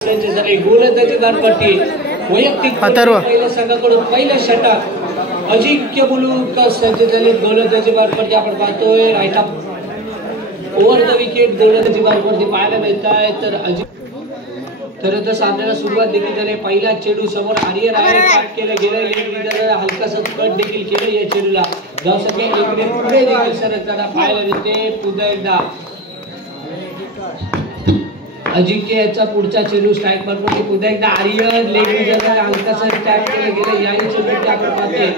गोलंदाजी धारपट्टी वैयक्तिक पहिल्या संघाकडून पहिलं षटक अजिंक्य मुलुक सज्ज झाले. गोलंदाजी धारपट्टी आपण पाहतोय राईट ओव्हर द विकेट गोलंदाजी धारपट्टी पाहायला मिळत आहे. तर सामन्याला सुरुवात देखील झाली. पहिला चेंडू समोर आर्यन आहे काट केलं गेलं हलकासा कट देखील केलं या चेंडूला जाऊ सके इकडे पुढे देखील सरकताना पाहायला मिळते. पुन्हा एकदा अजिंक्य याचा पुढचा चेंडू स्ट्राईक मारतो पुन्हा एकदा आर्यन लेग विजयला हलकासा टॅप केलं गेलं याही चेंडूवरती आपण पाहतोय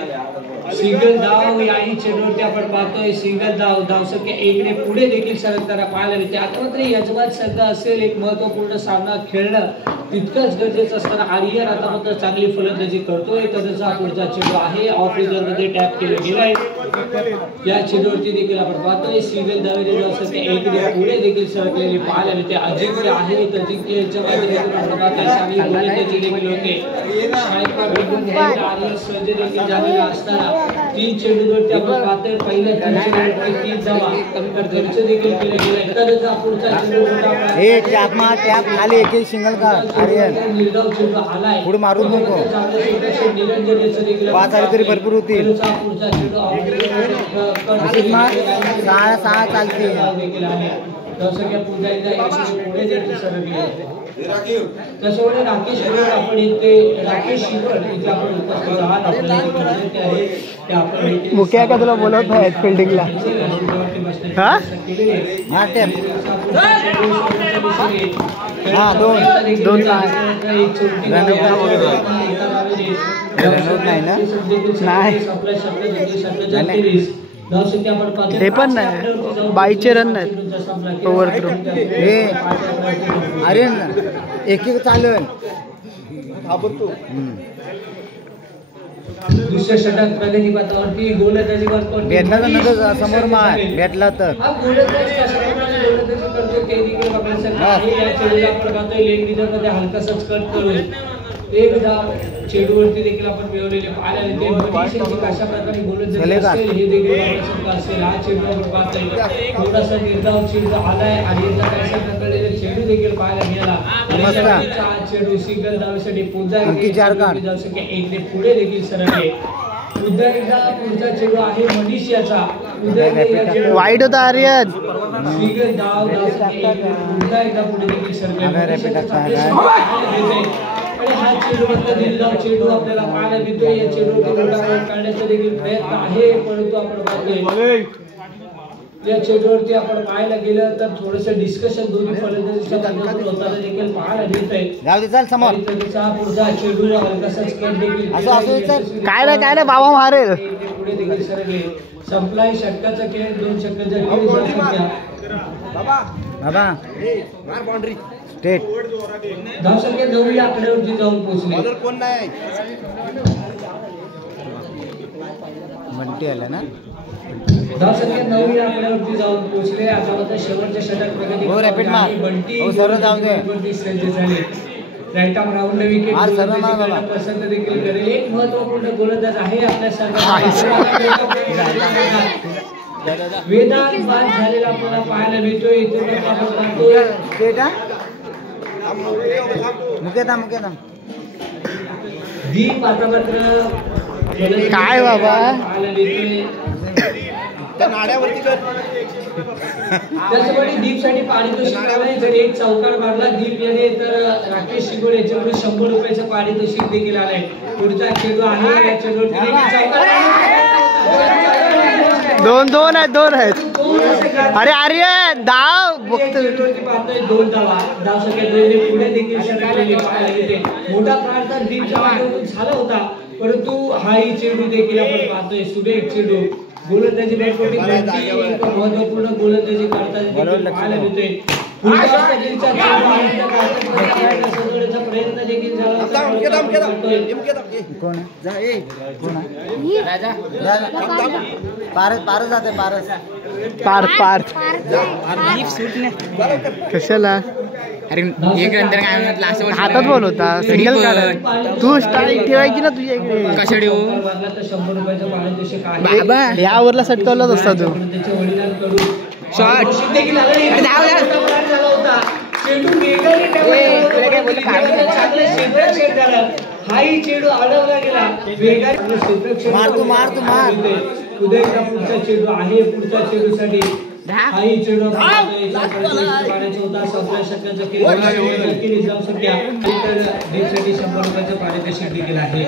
सिंगल धाव याही चेंडूवरती आपण पाहतोय सिंगल धाव धावसंख्या एकने पुढे देखील सरकताना पाहायला मिळते. आता मात्र यजमान संघ असेल एक महत्वपूर्ण सामना खेळणं तितकंच गरजेचं असताना आर्यन आता मात्र चांगली फलंदाजी करतोय. त्याचा पुढचा चेंडू आहे ऑफ रिझर्व्हमध्ये टॅप केलं गेलाय या चेंडूवरती देखील आपण पाहतोय सिंगल धावेने धावसंख्या एकने पुढे देखील सरकलेली पाहायला मिळते. अजिंक्य आहे अजिंक्य याच्या माध्यमातून आपण पाहतोय चांगली फलंदाजी देखील होते. आर्यन सज्ज देखील झालेला असताना तीन चेंडूवरती आपण पाहतोय पहिल्या तीन चेंडूवरती तीन धावा खर्च देखील केले गेले. त्याचा पुढचा चेंडू टॅप खाली एक सिंगल का आर्यन निर्धाव चेंडू आलाय पुढे मारून नको निरंजन याचं देखील पाच आले तरी भरपूर होतील. पुढचा चेंडू सहा चालते देखील आहे दर्शक पुन्हा एकदा पुढे देखील सरकले. त्याच्यामुळे राकेश आपण इथे राकेश शिवण इथे आपण उपस्थित आहात आपल्याला मुख्य का तुला बोलत नाही फिल्डिंगला दोन नाही हे पण नाही बाईचे रन नाहीत ओव्हर थ्रो हे अरे एक चालेल दुसऱ्या षटक प्रगती पथावरती गोलंदाजी भेटला तर समोर मार भेटला तर हलकासाच कट करून एक धाव चेंडूवरती देखील आपण मिळवलेले पाहायला मिळते. कशा प्रकारे गोलंदाजी असेल हे देखील बघण्यासारखं असेल. हा चेंडू आपण पाहतोय थोडासा निर्धाव चेंडू आलाय आणि कशा प्रकारे चेंडू देखील पाहायला मिळाला. चेंडू सिंगल धावेसाठी पुन्हा जाऊ शके एकने पुढे देखील सरकले. पुन्हा एकदा पुढचा चेंडू आहे मनीष याचा वाईट होता आर्यन सिंगल धाव पुन्हा एकदा पुढे देखील सरकले. हा चेंडू निर्धाव चेंडू आपल्याला पाहायला मिळतोय. या चेंडूवरती काढण्याचा देखील प्रयत्न आहे परंतु आपण पाहतोय या चेंडूवरती आपण पाहायला गेलं तर थोडंसं डिस्कशन दोन्ही फलंदाजीच्या माध्यमातून होताना देखील पाहायला मिळतंय. पुढचा चेंडू हलकासाच कट देखील काय ना बाबा मारेल पुढे देखील सरकले. संपलाय षटकाचा खेळ 2 षटकांच्या बाबा बाउंड्री स्टेट धावसंख्या 9 या आकड्यावरती जाऊन पोहोचले. कोण नाही म्हणते आला ना धावसंख्या 9 या आकड्यावरती जाऊन पोहोचले. आता मात्र शेवटच्या षटक प्रगती झाले. राईट आर्म राऊंड विकेट पसंत देखील करेल. एक महत्वपूर्ण गोलंदाज आहे आपल्या संघात वेदांत बाद झालेला आपल्याला पाहायला मिळतोय. इथे आपण पाहतोय दीप आता मात्र काय बाबा त्याच्यामुळे दीपसाठी पारितोषिक मिळालंय. जर एक चौकार मारला दीप याने तर राकेश शिगोड याच्याकडे 100 रुपयाचं पारितोषिक देखील आलंय. पुढचा चेंडू आहे या चेंडूवरती दोन आहेत. अरे आर्यन धाव पाहतोय 2 धावा धावसंख्या 2 पुढे देखील सरकलेली पाहायला मिळते. मोठा त्रास दीपच्या माध्यमातून झाला होता परंतु हाही चेंडू देखील आपण पाहतोय सुरेख चेंडू गोलंदाजी बॅटवरती महत्वपूर्ण गोलंदाजी करताना पाहायला मिळतोय. प्रयत्न देखील कशाला हातात बॉल होता सिंगल काढ तू स्ट्राईक ठेवायची ना तुझ्या इकडे कशा ठेवू यावरला सटकावलाच असता तू शॉट क्षेत्ररक्षण झालं. हाही चेंडू अडवला गेला. वेगाने क्षेत्ररक्षण पुढे एकदा पुढचा चेंडू आहे. पुढच्या चेंडूसाठी हाही चेंडू पाण्याचा होता. 17 षटकांचा केली जाऊ सध्या डीपसाठी 100 रुपयाचं पारितोषिक देखील आहे.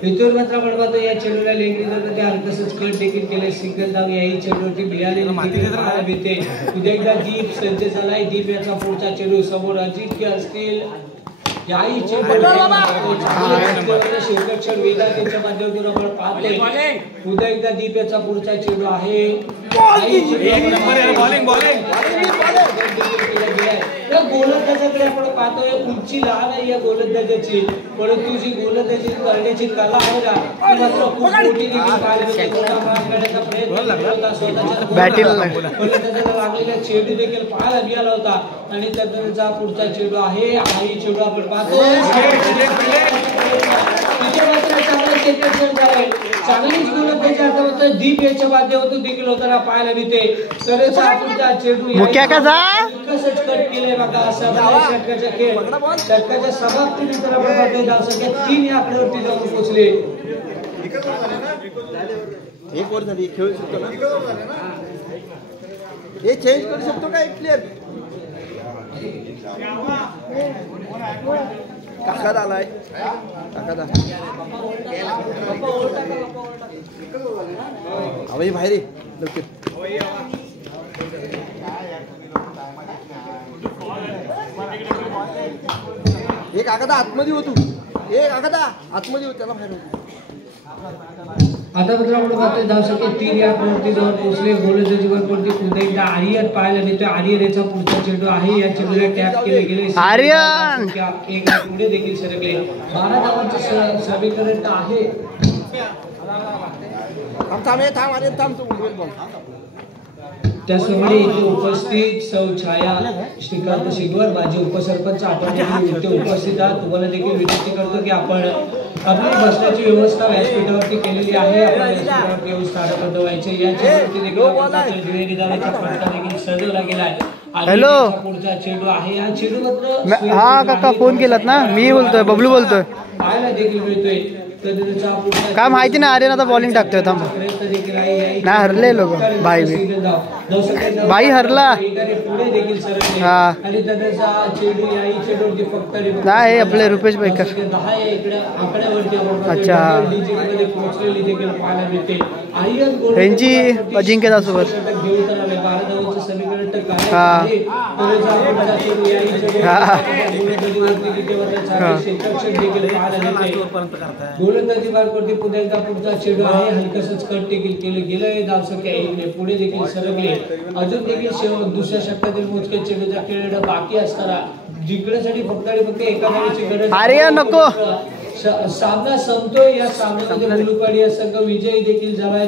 पितूर मात्र आपण पाहतो या चेंडूला लेगमध्ये हलकसच कट देखील केले. सिंगल धाव याही चेंडूवरती मिळालेली पुढे एकदा दीप सज्ज झालाय. दीप याचा पुढचा चेंडू समोर अजिंक्य असतील. याही क्षेत्ररक्षण वेदा त्यांच्या माध्यमातून आपण पाहतोय. पुन्हा एकदा दीप याचा पुढचा चेंडू आहे. या गोलंदाजाकडे आपण पाहतोय. उंची लहान आहे या गोलंदाजाची, परंतु जी गोलंदाजी करण्याची कला आहे ना ती मात्र खूप मोठी देखील पाहायला मिळते. करण्याचा प्रयत्न होता स्वतःच्या गोलंदाजाला लागलेला चेंडू देखील पाहायला मिळाला होता. आणि त्यानंतरचा पुढचा चेंडू आहे. हाही चेंडू आपण पाहतो. चांगलीच गोलंदाजी आता दीप याच्या माध्यमातून देखील होताना पाहायला मिळते. तर पुढचा चेंडू कसंच कट केलंय बघा. षटकाच्या खेळ षटकाच्या समाप्तीनंतर आपण पाहतोय धावसंख्या 3 या आकड्यावरती जाऊन पोहोचले. एक वर झाली खेळू शकतो ना. हे चेंज करू शकतो का एक प्लेयर. काका आलाय. काका अभय बाहेर लवकर. एक आकादा आतमध्ये होतो. एक आकादा आतमध्ये होतो त्याला बाहेर होतो. आता मात्र आपण पाहतोय धावसंख्या 3 या आकड्यावरती जाऊन पोहोचले. गोलंदाजीवर कोणती पुन्हा एकदा आर्यन पाहायला मिळतोय. आर्यन याचा पुढचा चेंडू आहे. या चेंडूला टॅप केले गेले. आर्यन एक पुढे देखील सरकले. 12 धावांचं समीकरण आहे. त्याचप्रमाणे इथे उपस्थित सौ छाया श्रीकांत शिगवर माझे उपसरपंच आपण इथे उपस्थित आहात. तुम्हाला देखील विनंती करतो की आपण आपली बसण्याची व्यवस्था व्यासपीठावरती केलेली आहे. आपण व्यासपीठावरती येऊन स्थानबद्ध व्हायचे. या चेंडूवरती देखील फटका देखील सजवला गेलाय. हॅलो पुढचा चेंडू आहे. हा चेंडू मात्र हा काका फोन केलात ना. मी बोलतोय बबलू बोलतोय. पाहायला देखील मिळतोय. काय माहिती नाही. आर्यन आता बॉलिंग टाकतोय. थांब नाही हरले लोक. बाई हरला. हा नाही आपले रुपेश बाईकर. अच्छा यांची अजिंक्य सोबत. हा गोलंदाजी मार्गावरती पुन्हा एकदा पुढचा चेंडू आहे. हलकसच कट देखील केलं गेलंय. धावसंख्या 1 पुढे देखील सरकले. अजून देखील दुसऱ्या षटकातील मोजके चेंडूचा खेळ बाकी असताना जिंकण्यासाठी फक्त एका धावेची गरज. अरे नको सामना संपतोय. या सामन्यामध्ये मुलुपाडी या संघ विजयी देखील झालाय.